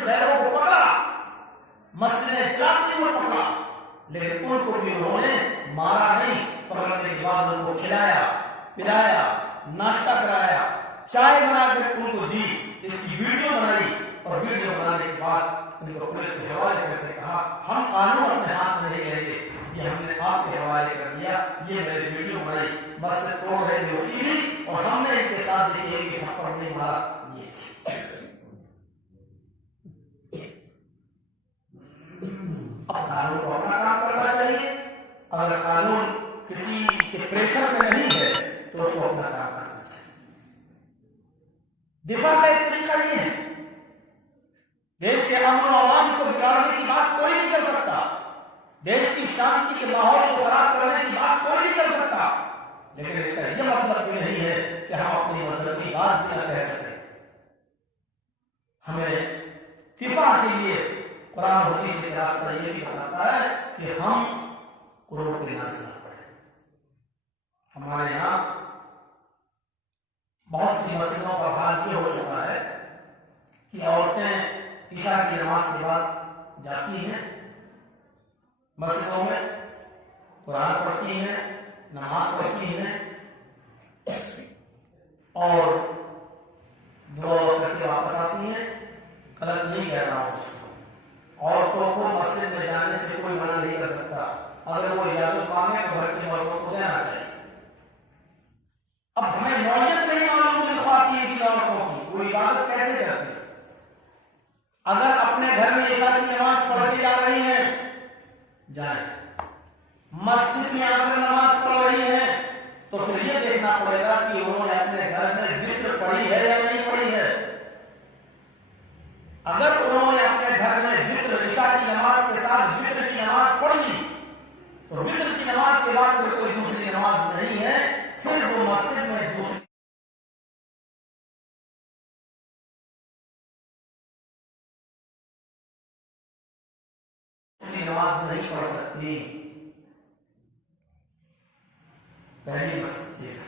کی غیروں کو پکڑا، مسجدیں جلاتے ہوئے پکڑا، لیکن ان کو بھی انہوں نے مارا نہیں، پکڑنے کے بعد ان کو کھلایا پلایا، ناشتہ کرایا، چائے بنا کر ان کو دی، اس کی ویڈیو بنائی، اور ویڈیو بنانے کے بعد ان کو پولیس کے حوالے کر کے کہا ہم قانون اپنے ہاتھ میں نہیں لیں گے، یہ ہم نے آپ کے حوالے کر دیا، یہ میری ویڈیو بنائی، مسجد توڑ رہے تھے اور ہم نے ان کے ساتھ ایک تھپڑ نہیں مارا، یہ اب قانون کو اپنا کام کرنا چاہیے، اگر قانون کسی کے پریشر میں نہیں ہے تو اس کو اپنا کام کرنا چاہیے۔ دفاع کا ایک طریقہ یہ ہے، دیش کے امن و امان کو بگاڑنے کی بات کوئی نہیں کر سکتا، دیش کی شانتی کے ماحول کو خراب کرنے کی بات کوئی نہیں کر سکتا، لیکن اس کا یہ مطلب بھی نہیں ہے کہ ہم اپنی مذہبی بات بھی نہ کہہ سکیں۔ ہمیں دفاع کے لیے قرآن و حدیث کا راستہ یہ بھی بتاتا ہے کہ ہم قرآن کے ناز نہ پڑھیں۔ ہمارے یہاں بہت سی مسجدوں کا حال یہ ہو چکا ہے کہ عورتیں عشاء کی نماز کے بعد جاتی ہیں مسجدوں میں، قرآن پڑھتی ہیں، نماز پڑھتی ہیں اور دعا کر کے واپس آتی ہیں۔ غلط نہیں کہہ رہا ہوں، اس کو عورتوں کو مسجد میں جانے سے کوئی منع نہیں کر سکتا، اگر وہ اجازت مانگے تو گھر کی عورتوں کو دینا چاہیے۔ اب ہمیں نوعیت نہیں معلوم ہے خواتین کی عورتوں کی، وہ عبادت کیسے کرتی ہیں؟ اگر اپنے گھر میں عشاء کی نماز پڑھ کے جا رہی ہیں جائیں، مسجد میں آ کر نماز پڑھ رہی ہیں تو پھر یہ دیکھنا پڑے گا کہ انہوں نے اپنے گھر میں وتر پڑھی ہے یا نہیں پڑھی ہے۔ اگر انہوں نے اپنے گھر میں وتر عشاء کی نماز کے ساتھ وتر کی نماز پڑھی تو وتر کی نماز کے بعد پھر کوئی دوسری نماز نہیں ہے، پھر وہ مسجد میں دوسری نماز نہیں پڑھ سکتی۔ پہلی چیز،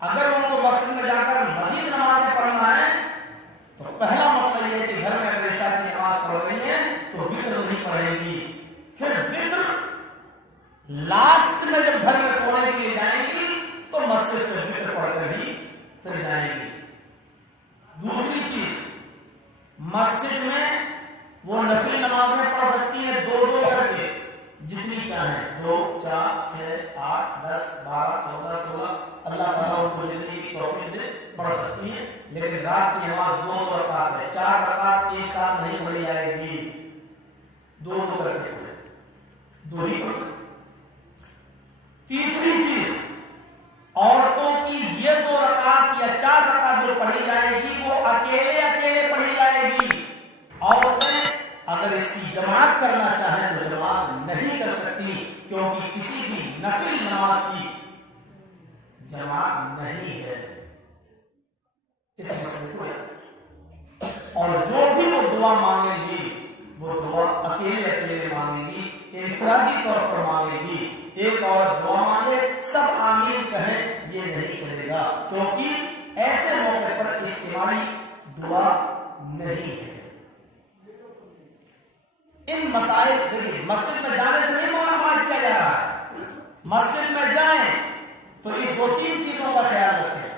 اگر ان کو مسجد میں جا کر مزید نمازیں پڑھنا ہے تو پہلا مسئلہ یہ ہے کہ گھر میں اگر عشاء کی نماز پڑھ رہی ہیں تو وتر نہیں پڑھے گی، پھر وتر لاسٹ میں جب گھر میں سونے کے لیے جائیں گی تو مسجد سے وتر پڑھ کر ہی پھر جائیں گی۔ دوسری چیز، مسجد میں وہ نفلی نمازیں پڑھ سکتی ہیں دو دو کر کے، جتنی چاہیں، 2 4 6 8 10 12 14 16، اللہ تعالیٰ ان کو جتنی کی توفیق دے پڑھ سکتی ہیں، لیکن رات کی نماز 2 رکعت ہے، 4 رکعت ایک ساتھ نہیں پڑھی جائے گی، 2 کر کے پڑھے، 2 ہی پڑھے۔ تیسری چیز، عورتوں کی یہ 2 رکعت یا 4 رکعت جو پڑھی جائے گی وہ اکیلے اکیلے پڑھی جائے گی۔ عورتیں اگر اس کی جماعت کرنا چاہیں تو جماعت نہیں کر سکتی، کیونکہ کسی بھی نفل نماز کی جماعت نہیں ہے۔ اس مسئلے کو اور جو بھی وہ دعا مانگے گی وہ دعا اکیلے اکیلے مانگے گی، انفرادی طور پر مانگے گی۔ ایک عورت دعا مانگے سب آمین کہیں یہ نہیں چلے گا، کیونکہ ایسے موقع پر اجتماعی دعا نہیں ہے۔ ان مسائل دیکھیے، مسجد میں جانے سے نہیں معلومات کیا جا رہا ہے، مسجد میں جائیں تو اس 2-3 چیزوں کا خیال رکھیں۔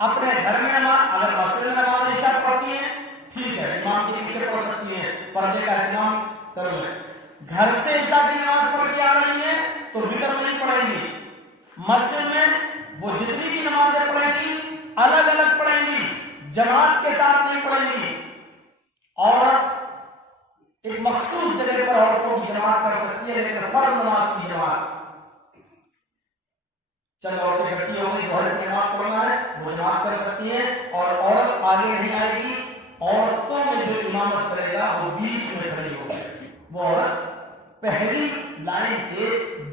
اپنے گھر میں نماز، اگر مسجد میں نماز عشاء پڑھتی ہیں ٹھیک ہے، امام کے پیچھے پڑھ سکتی ہیں، پردے کا اہتمام کر لیں۔ گھر سے عشاء کی نماز پڑھ کے آ رہی ہیں تو وتر نہیں پڑھیں گی، مسجد میں وہ جتنی بھی نمازیں پڑھیں گی الگ الگ پڑھیں گی، جماعت کے ساتھ نہیں پڑھیں گی۔ اور ایک مخصوص جگہ پر عورتوں کی جماعت کر سکتی ہے، لیکن فرض نماز کی جماعت چند عورتیں اکٹھی ہو گئی، ظہر کی نماز پڑھنا ہے وہ جماعت کر سکتی ہیں، اور عورت آگے نہیں آئے گی۔ عورتوں میں جو امامت کرے گا وہ بیچ میں کھڑی ہوگی، وہ عورت پہلی لائن کے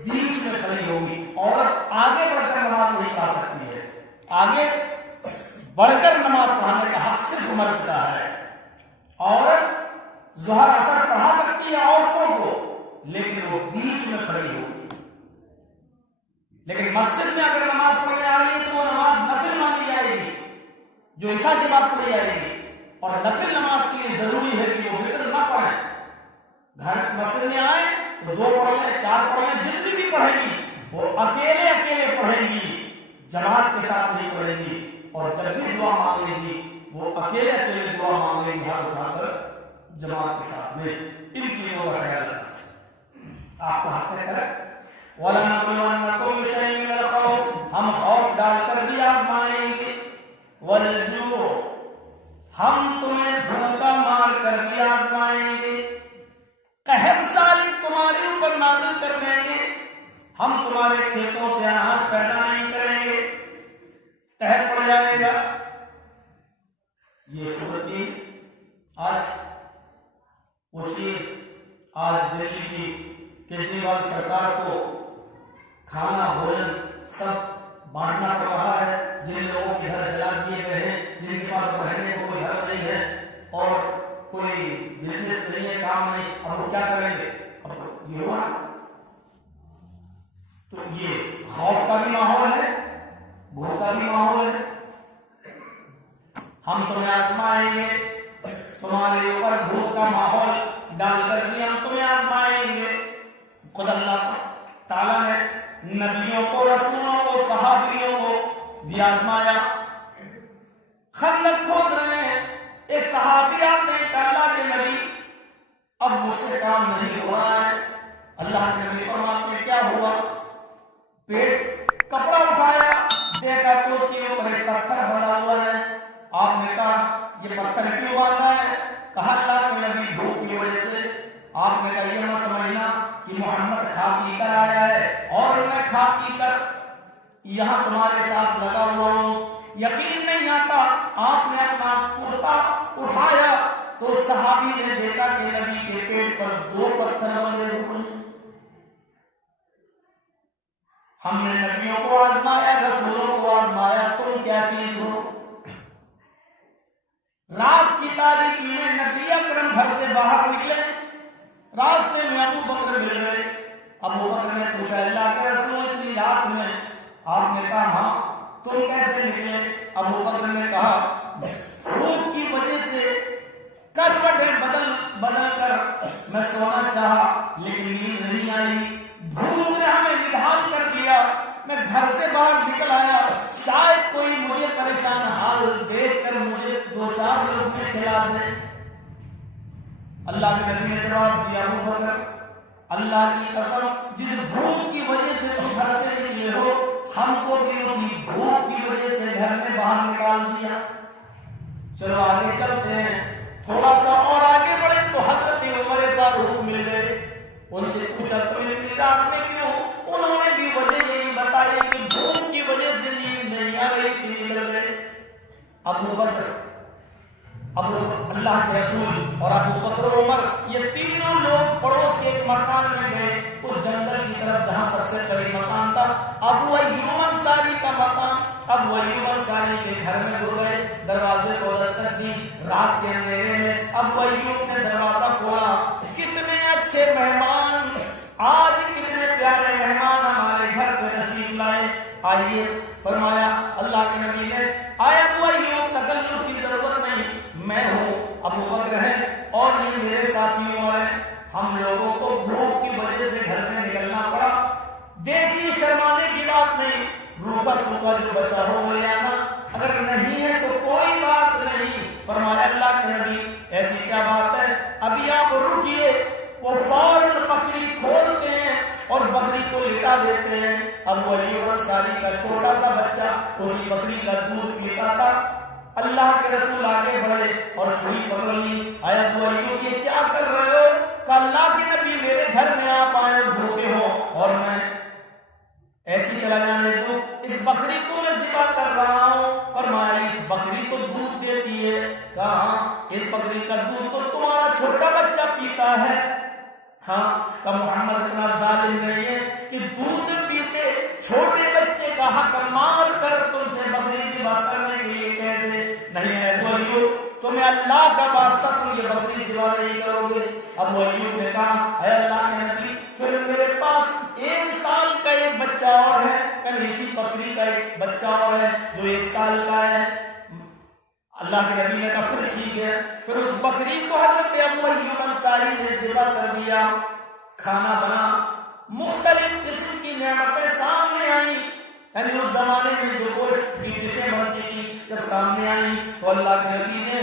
بیچ میں کھڑی ہوگی۔ عورت آگے بڑھ کر نماز نہیں پڑھ سکتی ہے، آگے بڑھ کر نماز پڑھانے کا حق صرف مرد کا ہے۔ عورت ظہر اثر پڑھا سکتی ہے عورتوں کو، لیکن وہ بیچ میں کھڑی ہوگی۔ لیکن مسجد میں اگر نماز پڑھنے آ رہی ہے تو وہ نماز نفل مانی جائے گی جو عشاء کے بعد پڑھی جائے گی، اور نفل نماز کے لیے ضروری ہے کہ وہ وتر نہ پڑھیں. گھر مسجد میں آئے تو 2 پڑھ لیں، 4 پڑھ لیں، جتنی بھی پڑھیں گی وہ اکیلے پڑھیں گی، جماعت کے ساتھ نہیں پڑھیں گی. اور جب بھی دعا مانگے گی وہ اکیلے دعا مانگے گی، ہاتھ اٹھا کر جماعت کے ساتھ میں. ان چیزوں کا خیال رکھنا چاہیے. آپ کا حق ہے وَلَنَبْلُوَنَّكُمْ بِشَيْءٍ مِّنَ الْخَوْفِ، ہم خوف ڈال کر بھی آزمائیں گے، وَالْجُوعِ، ہم تمہیں بھوکا مار کر بھی آزمائیں گے، قحط سالی تمہارے اوپر نازل کر دیں گے، ہم تمہارے کھیتوں سے اناج پیدا نہیں کریں گے، قحط پڑ جائے گا. یہ صورت آج پوچھیے، آج دلی کی کیجریوال سرکار کو کھانا بھوجن سب بانٹنا پڑ رہا ہے. جن لوگوں کے گھر جلا دیے گئے ہیں، جن کے پاس رہنے کو کوئی گھر نہیں ہے اور کوئی بزنس نہیں ہے، کام نہیں، اب وہ کیا کریں گے؟ اب یہ ہوا تو یہ خوف کا بھی ماحول ہے، بھوک کا بھی ماحول ہے. ہم تمہیں آزمائیں گے، تمہارے اوپر بھوک کا ماحول ڈال کر بھی ہم تمہیں آزمائیں گے. خود اللہ تعالیٰ نے نبیوں کو، رسولوں کو، صحابیوں کو بھی آزمایا. خندق کھود رہے ہیں، ایک صحابی آتے ہیں کہ اللہ کے نبی اب مجھ سے کام نہیں ہو رہا ہے. اللہ کے نبی فرماتے ہیں کیا ہوا؟ پیٹ کپڑا اٹھایا، دیکھا تو اس کے اوپر ایک پتھر بنا ہوا ہے. آپ نے کہا یہ پتھر کیوں باندھا ہے؟ کہا اللہ کے نبی بھوک کی وجہ سے. آپ نے کہا یہ مت سمجھنا کہ محمد کھا پی کر آیا ہے اور میں کھا پی کر یہاں تمہارے ساتھ لگا ہوا ہوں. یقین نہیں آتا. آپ نے اپنا کرتا اٹھایا تو صحابی نے دیکھا کہ نبی کے پیٹ پر 2 پتھر بندھے ہوئے. ہم نے نبیوں کو آزمایا، رسولوں کو آزمایا، تم کیا چیز ہو؟ رات کی تاریکی میں نبی اکرم گھر سے باہر نکلے، راستے میں ابو بکر مل گئے. ابو بکر نے پوچھا اللہ کے رسول اتنی رات میں؟ آپ نے کہا ہاں. تم کیسے نکلے؟ ابو بکر نے کہا بھوک کی وجہ سے کروٹیں بدل کر میں سونا چاہا لیکن نیند نہیں آئی. بھوک نے ہمیں نڈھال کر دیا. میں گھر سے باہر نکل آیا، شاید کوئی مجھے پریشان حال دیکھ کر مجھے 2-4 لقمے کھلا دے. اللہ کے نبی نے جواب دیا ابو بکر اللہ کی قسم جس بھوک کی وجہ سے تم گھر سے نکلے ہو ہم کو بھی اسی بھوک کی وجہ سے گھر میں باہر نکال دیا. چلو آگے چلتے ہیں. تھوڑا سا اور آگے بڑھے تو حضرت عمر فاروق مل گئے. ان سے پوچھا تم اتنی رات میں کیوں؟ انہوں نے بھی وجہ یہی بتائی کہ بھوک کی وجہ سے نیند نہیں آ رہی تھی، نکل گئے. ابو بکر، اللہ کے رسول اور ابو بکر و عمر یہ تینوں لوگ پڑوس کے ایک مکان میں گئے، اس جنگل کی طرف جہاں سب سے قریب مکان تھا ابو ایوب انصاری کا مکان. ابو ایوب انصاری کے گھر میں گئے، دروازے کو دستک دی. رات کے اندھیرے میں ابو ایوب نے دروازہ کھولا. کتنے اچھے مہمان، آج کتنے پیارے مہمان ہمارے گھر پہ تشریف لائے، آئیے. فرمایا اللہ کے نبی نے آیا ابو ایوب تکلف کی ضرورت نہیں، میں ہوں، ابو بکر ہے اور یہ میرے ساتھیوں ہیں. ہم لوگوں کو بھوک کی وجہ سے گھر سے نکلنا پڑا. دیکھیے شرمانے کی بات نہیں، روکا سوکھا جو بچہ ہو وہ لے آنا، اگر نہیں ہے تو کوئی بات نہیں. فرمایا اللہ کے نبی ایسی کیا بات ہے؟ ابھی آپ رکیے. وہ فوراً بکری کھولتے ہیں اور بکری کو لٹا دیتے ہیں. ابو ایوب انصاری کا چھوٹا سا بچہ اسی بکری کا دودھ پیتا تھا. اللہ کے رسول آگے بڑھے اور چھری پکڑ لی. اے ابو ایوب یہ کیا کر رہے ہو؟ کہ اللہ کے نبی میرے گھر میں آپ آئے بھوکے ہو اور میں ایسی چلا جانے دوں؟ اس بکری کو میں ذبح کر رہا ہوں. فرمایا اس بکری تو دودھ دیتی ہے. کہا اس بکری کا دودھ تو تمہارا چھوٹا بچہ پیتا ہے. ہاں کہ محمد اتنا ظالم نہیں ہے کہ دودھ پیتے چھوٹے بچے کا حق مار کر تم سے بکری ذبح کرنے کے لیے کہہ دے. نہیں ہے ابو ایوب، تمہیں اللہ کا واسطہ تم یہ بکری ذبح نہیں کرو گے. ابو ایوب نے کہا اے اللہ کے نبی پھر میرے پاس 1 سال کا ایک بچہ اور ہے، کل اسی بکری کا ایک بچہ اور ہے جو 1 سال کا ہے. اللہ کے نبی نے کہا پھر ٹھیک ہے. پھر اس بکری کو حضرت ابو ایوب انصاری نے ذبح کر دیا. کھانا بنا, مختلف قسم کی نعمتیں سامنے آئیں. یعنی اس زمانے میں جو گوشت کی ڈشیں بنتی تھی جب سامنے آئیں تو اللہ کے نبی نے